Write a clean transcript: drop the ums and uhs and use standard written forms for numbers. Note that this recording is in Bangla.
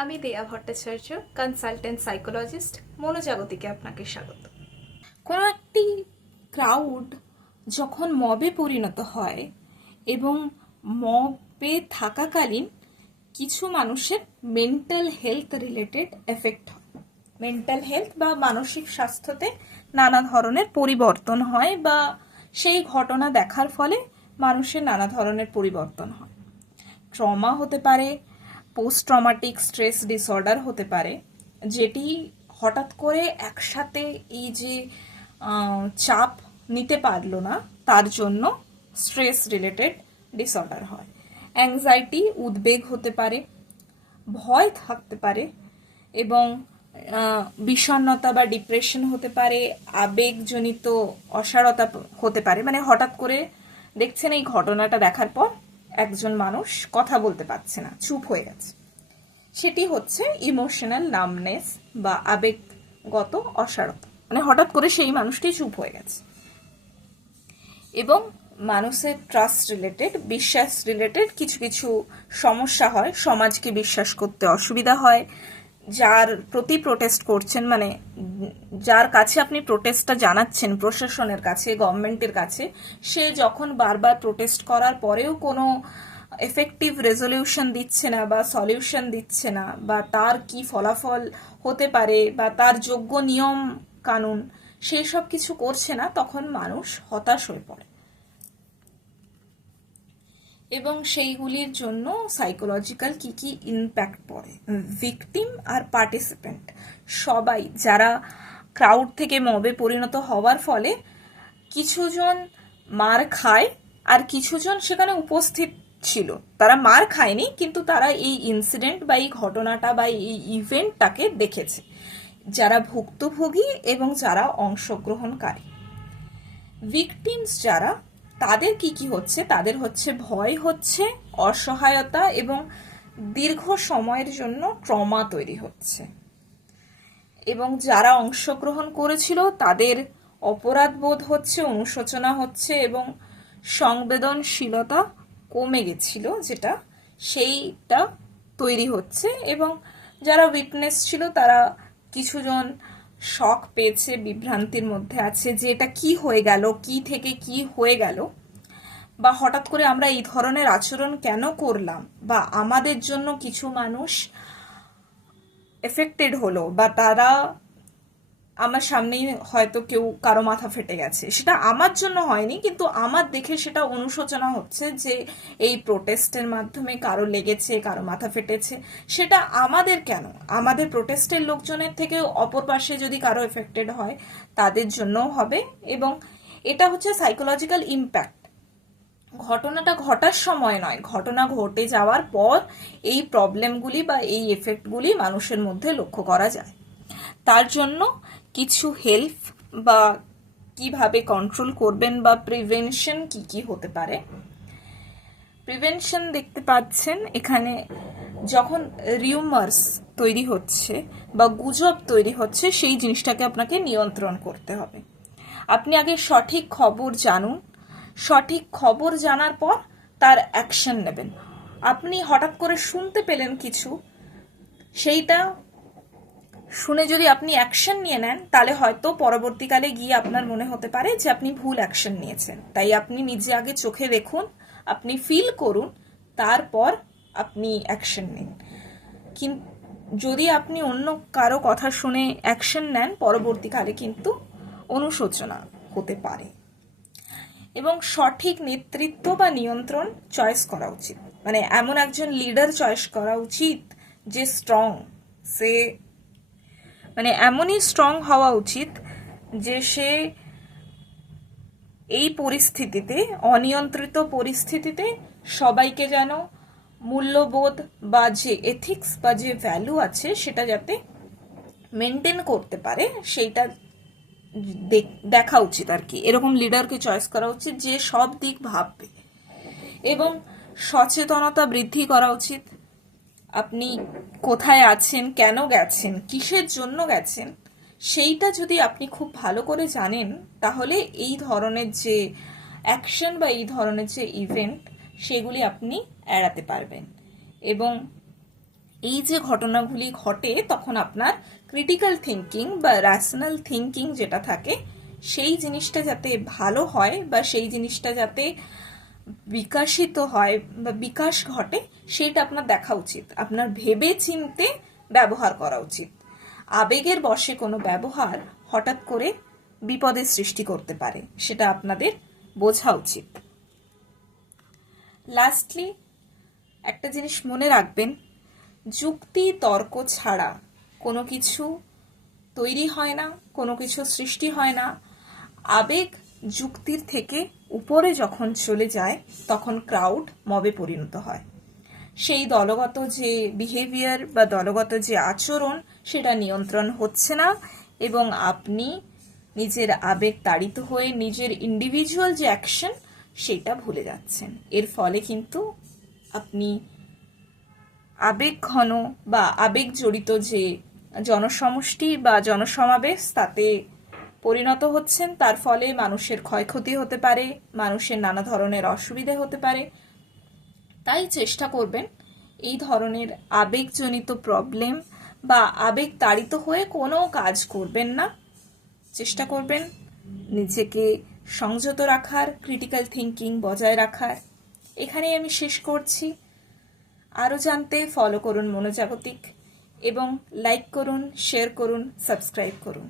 আমি দেয়া ভট্টাচার্য, কনসালটেন্ট সাইকোলজিস্ট। মনোজাগতিকে আপনাকে স্বাগত। কোনো একটি ক্রাউড যখন মবে পরিণত হয় এবং মবে থাকাকালীন কিছু মানুষের মেন্টাল হেলথ রিলেটেড এফেক্ট হয়। মেন্টাল হেলথ বা মানসিক স্বাস্থ্যতে নানা ধরনের পরিবর্তন হয় বা সেই ঘটনা দেখার ফলে মানুষের নানা ধরনের পরিবর্তন হয়। ট্রমা হতে পারে, পোস্ট ট্রমাটিক স্ট্রেস ডিসঅর্ডার হতে পারে, যেটি হঠাৎ করে একসাথে এই যে চাপ নিতে পারলো না তার জন্য স্ট্রেস রিলেটেড ডিসঅর্ডার হয়। অ্যাংজাইটি, উদ্বেগ হতে পারে, ভয় থাকতে পারে এবং বিষণ্ণতা বা ডিপ্রেশন হতে পারে, আবেগজনিত অসাড়তা হতে পারে। মানে হঠাৎ করে দেখছেন এই ঘটনাটা দেখার পর একজন মানুষ কথা বলতে পারছে না, চুপ হয়ে গেছে, সেটি হচ্ছে ইমোশনাল নামনেস বা আবেগগত অসাড়তা। মানে হঠাৎ করে সেই মানুষটি চুপ হয়ে গেছে। এবং মানুষের ট্রাস্ট রিলেটেড, বিশ্বাস রিলেটেড কিছু কিছু সমস্যা হয়। সমাজকে বিশ্বাস করতে অসুবিধা হয়। যার প্রতি প্রোটেস্ট করছেন, মানে যার কাছে আপনি প্রোটেস্টটা জানাচ্ছেন, প্রশাসনের কাছে, গভর্নমেন্টের কাছে, সে যখন বারবার প্রোটেস্ট করার পরেও কোনো এফেক্টিভ রেজলিউশন দিচ্ছে না বা সলিউশন দিচ্ছে না, বা তার কি ফলাফল হতে পারে বা তার যোগ্য নিয়ম কানুন সেই সব কিছু করছে না, তখন মানুষ হতাশ হয়ে পড়ে। এবং সেইগুলির জন্য সাইকোলজিক্যাল কি কি ইম্প্যাক্ট পড়ে। ভিকটিম আর পার্টিসিপেন্ট সবাই, যারা ক্রাউড থেকে মবে পরিণত হওয়ার ফলে কিছুজন মার খায় আর কিছুজন সেখানে উপস্থিত ছিল, তারা মার খায়নি কিন্তু তারা এই ইনসিডেন্ট বা এই ঘটনাটা বা এই ইভেন্টটাকে দেখেছে, যারা ভুক্তভোগী এবং যারা অংশগ্রহণকারী। ভিকটিমস যারা, তাদের কি কি হচ্ছে, তাদের হচ্ছে ভয় হচ্ছে, অসহায়তা এবং দীর্ঘ সময়ের জন্য ট্রমা তৈরি হচ্ছে। এবং যারা অংশগ্রহণ করেছিল তাদের অপরাধ বোধ হচ্ছে, অনুশোচনা হচ্ছে এবং সংবেদনশীলতা কমে গেছিল, যেটা সেইটা তৈরি হচ্ছে। এবং যারা উইটনেস ছিল তারা কিছুজন শক পেয়েছে, বিভ্রান্তির মধ্যে আছে যে এটা কি হয়ে গেল, কি থেকে কি হয়ে গেল, বা হঠাৎ করে আমরা এই ধরনের আচরণ কেন করলাম, বা আমাদের জন্য কিছু মানুষ এফেক্টেড হলো, বা তারা আমার সামনেই হয়তো কেউ কারো মাথা ফেটে গেছে, সেটা আমার জন্য হয়নি কিন্তু আমার দেখে সেটা অনুশোচনা হচ্ছে যে এই প্রোটেস্টের মাধ্যমে কারো লেগেছে, কারো মাথা ফেটেছে। সেটা আমাদের কেন, আমাদের প্রোটেস্টের লোকজনের থেকে অপর পাশে যদি কারো এফেক্টেড হয় তাদের জন্যও হবে। এবং এটা হচ্ছে সাইকোলজিক্যাল ইম্প্যাক্ট। ঘটনাটা ঘটার সময় নয়, ঘটনা ঘটে যাওয়ার পর এই প্রবলেমগুলি বা এই এফেক্টগুলি মানুষের মধ্যে লক্ষ্য করা যায়। তার জন্য কিছু হেল্প বা কিভাবে কন্ট্রোল করবেন বা প্রিভেনশন কি কি হতে পারে। প্রিভেনশন দেখতে পাচ্ছেন এখানে, যখন রিউমার্স তৈরি হচ্ছে বা গুজব তৈরি হচ্ছে, সেই জিনিসটাকে আপনাকে নিয়ন্ত্রণ করতে হবে। আপনি আগে সঠিক খবর জানুন, সঠিক খবর জানার পর তার অ্যাকশন নেবেন। আপনি হঠাৎ করে শুনতে পেলেন কিছু, সেইটা শুনে যদি আপনি অ্যাকশন নিয়ে নেন তাহলে হয়তো পরবর্তীকালে গিয়ে আপনার মনে হতে পারে যে আপনি ভুল অ্যাকশন নিয়েছেন। তাই আপনি নিজে আগে চোখে দেখুন, আপনি ফিল করুন, তারপর আপনি অ্যাকশন নিন। কিন্তু যদি আপনি অন্য কারো কথা শুনে অ্যাকশন নেন, পরবর্তীকালে কিন্তু অনুশোচনা হতে পারে। এবং সঠিক নেতৃত্ব বা নিয়ন্ত্রণ চয়েস করা উচিত, মানে এমন একজন লিডার চয়েস করা উচিত যে স্ট্রং, সে মানে এমনই স্ট্রং হওয়া উচিত যে সে এই পরিস্থিতিতে, অনিয়ন্ত্রিত পরিস্থিতিতে সবাইকে যেন মূল্যবোধ বা যে এথিক্স বা যে ভ্যালু আছে সেটা যাতে মেনটেন করতে পারে, সেইটা দেখা উচিত আর কি। এরকম লিডারকে চয়েস করা উচিত যে সব দিক ভাববে। এবং সচেতনতা বৃদ্ধি করা উচিত। আপনি কোথায় আছেন, কেন গেছেন, কিসের জন্য গেছেন, সেইটা যদি আপনি খুব ভালো করে জানেন তাহলে এই ধরনের যে অ্যাকশন বা এই ধরনের যে ইভেন্ট সেগুলি আপনি এড়াতে পারবেন। এবং এই যে ঘটনাগুলি ঘটে তখন আপনার ক্রিটিক্যাল থিঙ্কিং বা র্যাশনাল থিঙ্কিং যেটা থাকে সেই জিনিসটা যাতে ভালো হয় বা সেই জিনিসটা যাতে বিকাশিত হয় বা বিকাশ ঘটে সেটা আপনার দেখা উচিত। আপনার ভেবে চিন্তে ব্যবহার করা উচিত। আবেগের বশে কোনো ব্যবহার হঠাৎ করে বিপদের সৃষ্টি করতে পারে, সেটা আপনাদের বোঝা উচিত। লাস্টলি একটা জিনিস মনে রাখবেন, যুক্তি তর্ক ছাড়া কোনো কিছু তৈরি হয় না, কোনো কিছু সৃষ্টি হয় না। আবেগ যুক্তির থেকে উপরে যখন চলে যায় তখন ক্রাউড মবে পরিণত হয়। সেই দলগত যে বিহেভিয়ার বা দলগত যে আচরণ সেটা নিয়ন্ত্রণ হচ্ছে না এবং আপনি নিজের আবেগ তাড়িত হয়ে নিজের ইন্ডিভিজুয়াল যে অ্যাকশন সেটা ভুলে যাচ্ছেন। এর ফলে কিন্তু আপনি আবেগ ঘন বা আবেগ জড়িত যে জনসমষ্টি বা জনসমাবেশ তাতে পরিণত হচ্ছেন। তার ফলে মানুষের ক্ষয়ক্ষতি হতে পারে, মানুষের নানা ধরনের অসুবিধা হতে পারে। তাই চেষ্টা করবেন এই ধরনের আবেগজনিত প্রবলেম বা আবেগ তাড়িত হয়ে কোনো কাজ করবেন না। চেষ্টা করবেন নিজেকে সংযত রাখার, ক্রিটিক্যাল থিঙ্কিং বজায় রাখার। এখানেই আমি শেষ করছি। আরও জানতে ফলো করুন মনোজাগতিক এবং লাইক করুন, শেয়ার করুন, সাবস্ক্রাইব করুন।